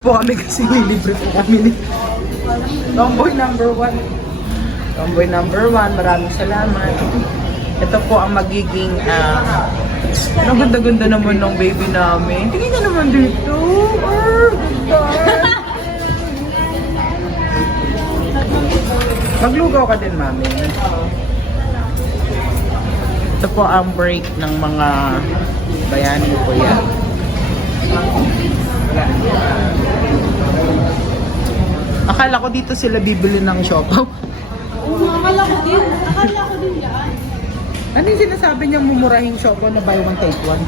Po kami kasi libre po kami ni Tomboy number 1. Tomboy number 1, maraming salamat. Ito po ang magiging ang ganda-ganda naman ng baby namin. Tingin ka naman dito. Ganda. Maglugaw ka din, mami. Ito po ang break ng mga bayani ko yan. Akala ko dito sila bibili ng siopaw. Akala ko din yan. Ano yung sinasabi niya mumurahing siopaw na buy one take one?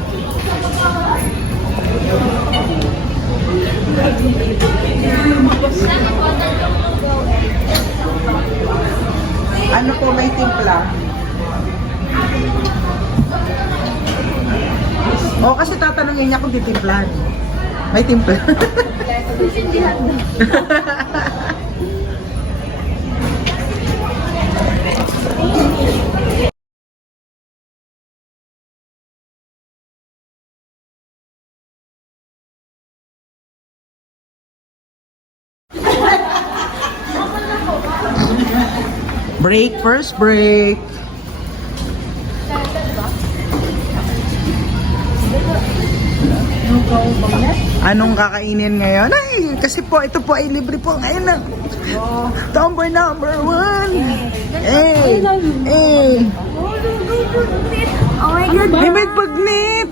Ano po may timpla? O kasi tatanungin niya kung titimplahan. May timpla. Break, first break. Anong kakainin ngayon? Ay, kasi po, ito po ay libre po ngayon na. Tomboy number 1. Eh, eh. Oh my God. May bagnet.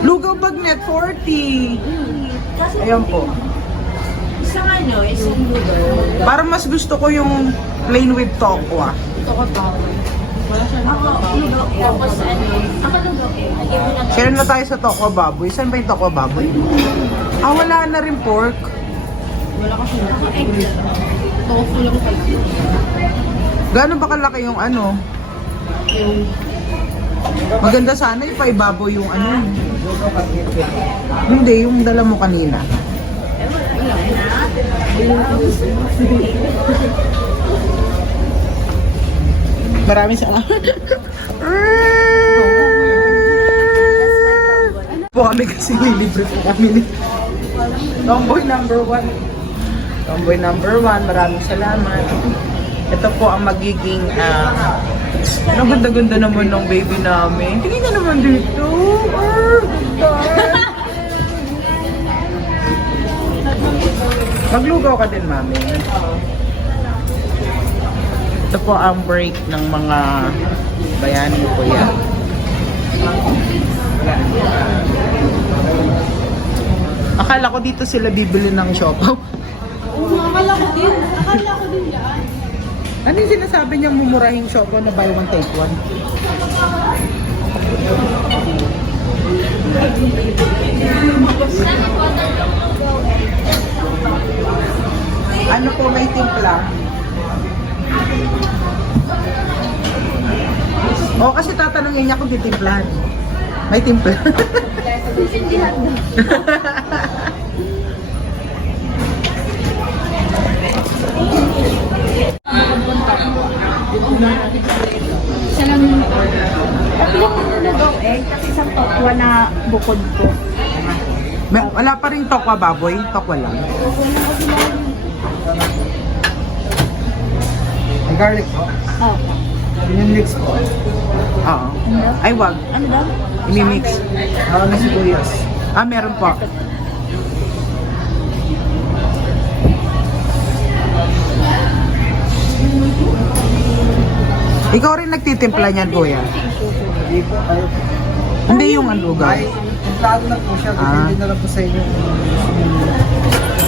Lugaw bagnet, 40. Ayan po. Isang ano, isang lugar. Parang mas gusto ko yung plain with tokwa. Ako, lugaw. Tapos ano, ako lugaw. Lagyan mo ng Kailan na tayo sa tokwa baboy? Saan ba yung tokwa baboy? Ah, wala na rin pork. wala kasi naka-egg. Tofu lang pala. Gaano ba kalaki yung ano? Maganda sana yung paibaboy yung ano. Hindi, yung dala mo kanina. Maraming salamat. Po kami kasi libre po kami ni Tomboy number 1. Tomboy number 1, maraming salamat. Ito po ang magiging ang ganda-ganda naman ng baby namin. Tingin ka naman dito. Ganda. Maglugaw ka din, mami. Ito po ang break ng mga bayani ko yan. Akala ko dito sila bibili ng siopaw. Akala ko din yan. Ano yung sinasabi niya mumurahing siopaw na buy one take one? Ano po may timpla? O kasi tatanungin niya kung titimplahan. May timpla. Isa lang yung tatlong lugaw egg, tapos isang tokwa na bukod ko. Wala pa rin tokwa baboy? Tokwa lang. May garlic po? Oh. Inimix po? Oo. Ay, wag. Ano daw? Inimix. Oo, na sibuyas. Ah, meron po. Ikaw rin nagtitimpla niyan, kuya? Hindi po, Hindi yung alugaw. ay, plano na po siya. Depende na lang po sa inyo.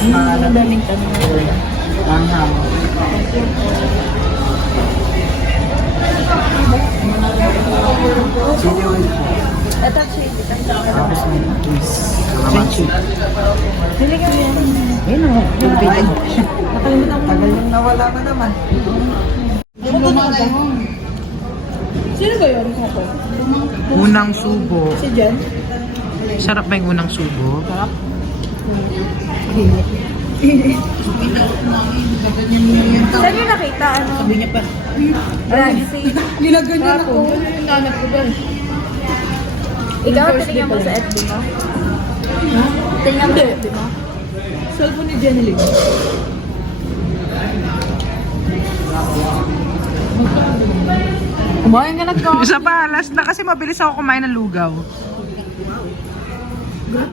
Ang daming tanong. Chili oil po. Ito, chili. Tapos may cheese. Chili ka yan. Ayun o. Ay, tagal nang nawala na naman. Sino ba yun? Ako? Unang subo. Si Jen? Sarap ba yung unang subo? Sarap. Saan yung nakita? Ano? Sabi niya pa. Nilaganyan ako. Yung nanap ko ba? Ikaw, tingnan mo sa FB mo? Tingnan mo sa FB mo? Cellphone ni Jenny Lee. Kumain ka na to. Isa pa, last na kasi mabilis ako kumain ng lugaw.